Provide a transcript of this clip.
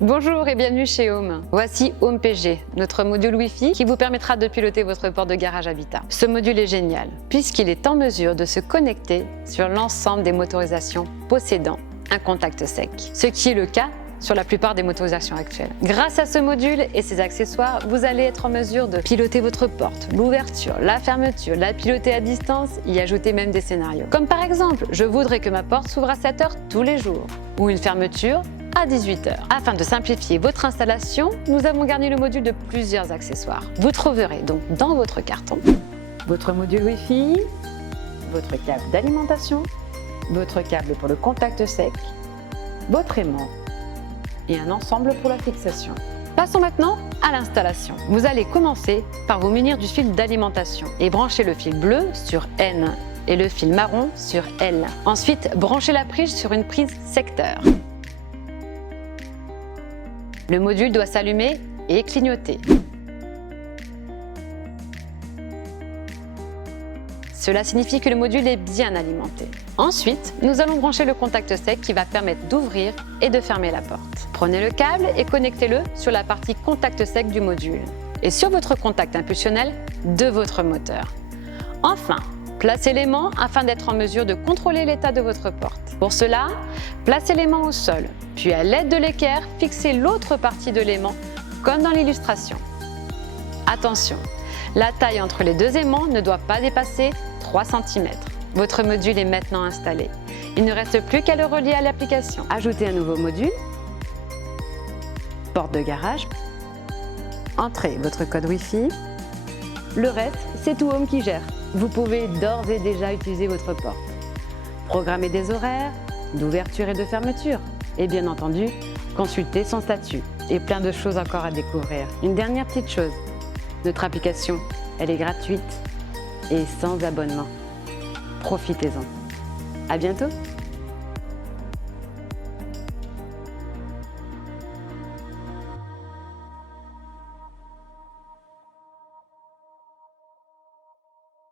Bonjour et bienvenue chez Home. Voici Home PG, notre module Wi-Fi qui vous permettra de piloter votre porte de garage Habitat. Ce module est génial puisqu'il est en mesure de se connecter sur l'ensemble des motorisations possédant un contact sec, ce qui est le cas sur la plupart des motorisations actuelles. Grâce à ce module et ses accessoires, vous allez être en mesure de piloter votre porte, l'ouverture, la fermeture, la piloter à distance, y ajouter même des scénarios. Comme par exemple, je voudrais que ma porte s'ouvre à 7 h tous les jours, ou une fermeture à 18 h. Afin de simplifier votre installation, nous avons garni le module de plusieurs accessoires. Vous trouverez donc dans votre carton votre module Wi-Fi, votre câble d'alimentation, votre câble pour le contact sec, votre aimant et un ensemble pour la fixation. Passons maintenant à l'installation. Vous allez commencer par vous munir du fil d'alimentation et brancher le fil bleu sur N et le fil marron sur L. Ensuite, branchez la prise sur une prise secteur. Le module doit s'allumer et clignoter. Cela signifie que le module est bien alimenté. Ensuite, nous allons brancher le contact sec qui va permettre d'ouvrir et de fermer la porte. Prenez le câble et connectez-le sur la partie contact sec du module et sur votre contact impulsionnel de votre moteur. Enfin, placez l'aimant afin d'être en mesure de contrôler l'état de votre porte. Pour cela, placez l'aimant au sol, puis à l'aide de l'équerre, fixez l'autre partie de l'aimant, comme dans l'illustration. Attention, la taille entre les deux aimants ne doit pas dépasser 3 cm. Votre module est maintenant installé. Il ne reste plus qu'à le relier à l'application. Ajoutez un nouveau module, porte de garage, entrez votre code Wi-Fi. Le reste, c'est tout Home qui gère. Vous pouvez d'ores et déjà utiliser votre porte. Programmer des horaires d'ouverture et de fermeture. Et bien entendu, consulter son statut. Et plein de choses encore à découvrir. Une dernière petite chose, notre application, elle est gratuite et sans abonnement. Profitez-en. À bientôt!